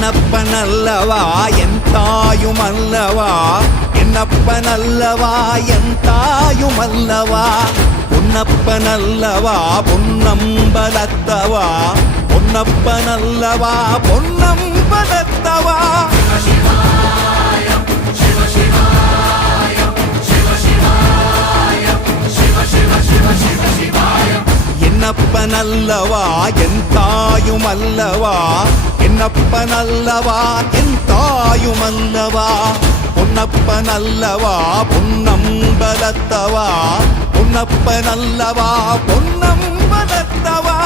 என்னப்பனல்லவா என் தாயுமல்லவா என்னப்பனல்லவா என் தாயுமல்லவா பொன்னப்பனல்லவா பொன்னம்பலத்தவா பொன்னப்பனல்லவா பொன்னம்பலத்தவா என்னப்பனல்லவா என் தாயுமல்லவா என்னப்பனல்லவா என் தாயுமல்லவா பொன்னப்பனல்லவா பொன்னம்பலத்தவா பொன்னப்பனல்லவா பொன்னம்பலத்தவா